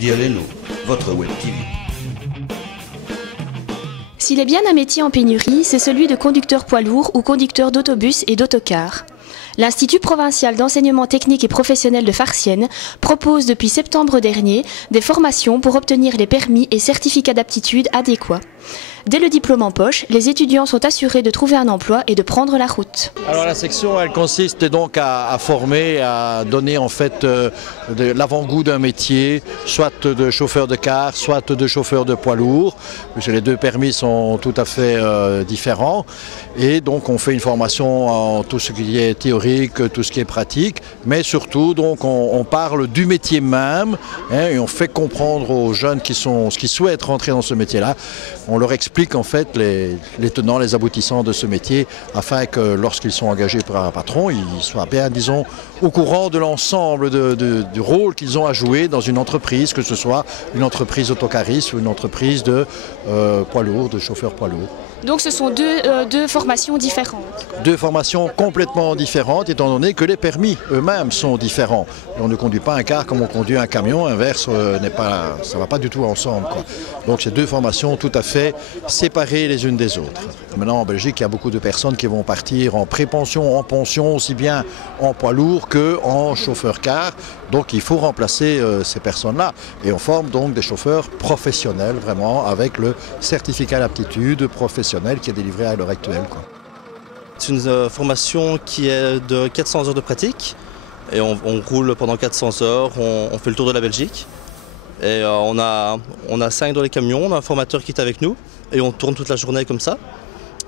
Dialelo, votre Web TV. S'il est bien un métier en pénurie, c'est celui de conducteur poids lourd ou conducteur d'autobus et d'autocars. L'Institut provincial d'enseignement technique et professionnel de Farciennes propose depuis septembre dernier des formations pour obtenir les permis et certificats d'aptitude adéquats. Dès le diplôme en poche, les étudiants sont assurés de trouver un emploi et de prendre la route. Alors la section, elle consiste donc à former, à donner en fait l'avant-goût d'un métier, soit de chauffeur de car, soit de chauffeur de poids lourd, parce que les deux permis sont tout à fait différents. Et donc on fait une formation en tout ce qui est théorique, tout ce qui est pratique, mais surtout donc on parle du métier même, hein, et on fait comprendre aux jeunes qui souhaitent rentrer dans ce métier-là, on leur explique en fait les tenants, les aboutissants de ce métier, afin que lorsqu'ils sont engagés par un patron, ils soient bien, disons, au courant de l'ensemble du rôle qu'ils ont à jouer dans une entreprise, que ce soit une entreprise autocariste ou une entreprise de poids lourd, de chauffeur poids lourd. Donc ce sont deux formations différentes. Deux formations complètement différentes, étant donné que les permis eux-mêmes sont différents. Et on ne conduit pas un car comme on conduit un camion, inverse, ça ne va pas du tout ensemble, quoi. Donc c'est deux formations tout à fait séparées les unes des autres. Maintenant en Belgique, il y a beaucoup de personnes qui vont partir en pré-pension, en pension, aussi bien en poids lourd qu'en chauffeur-car. Donc il faut remplacer ces personnes-là. Et on forme donc des chauffeurs professionnels, vraiment, avec le certificat d'aptitude professionnelle qui est délivré à l'heure actuelle, quoi. C'est une formation qui est de 400 heures de pratique. Et on roule pendant 400 heures, on fait le tour de la Belgique. Et on a 5 dans les camions, on a un formateur qui est avec nous. Et on tourne toute la journée comme ça.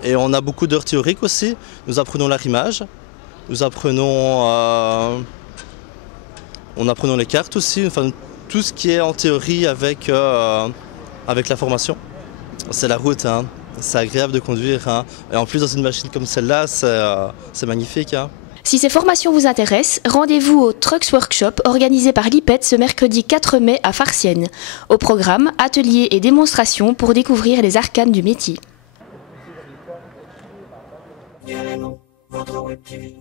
Et on a beaucoup d'heures théoriques aussi. Nous apprenons l'arrimage, nous apprenons les cartes aussi, enfin, tout ce qui est en théorie avec la formation. C'est la route, hein. C'est agréable de conduire, hein. Et en plus dans une machine comme celle-là, c'est magnifique, hein. Si ces formations vous intéressent, rendez-vous au Trucks Workshop organisé par l'IPET ce mercredi 4 mai à Farciennes. Au programme, ateliers et démonstrations pour découvrir les arcanes du métier. Dialelo, votre Web TV.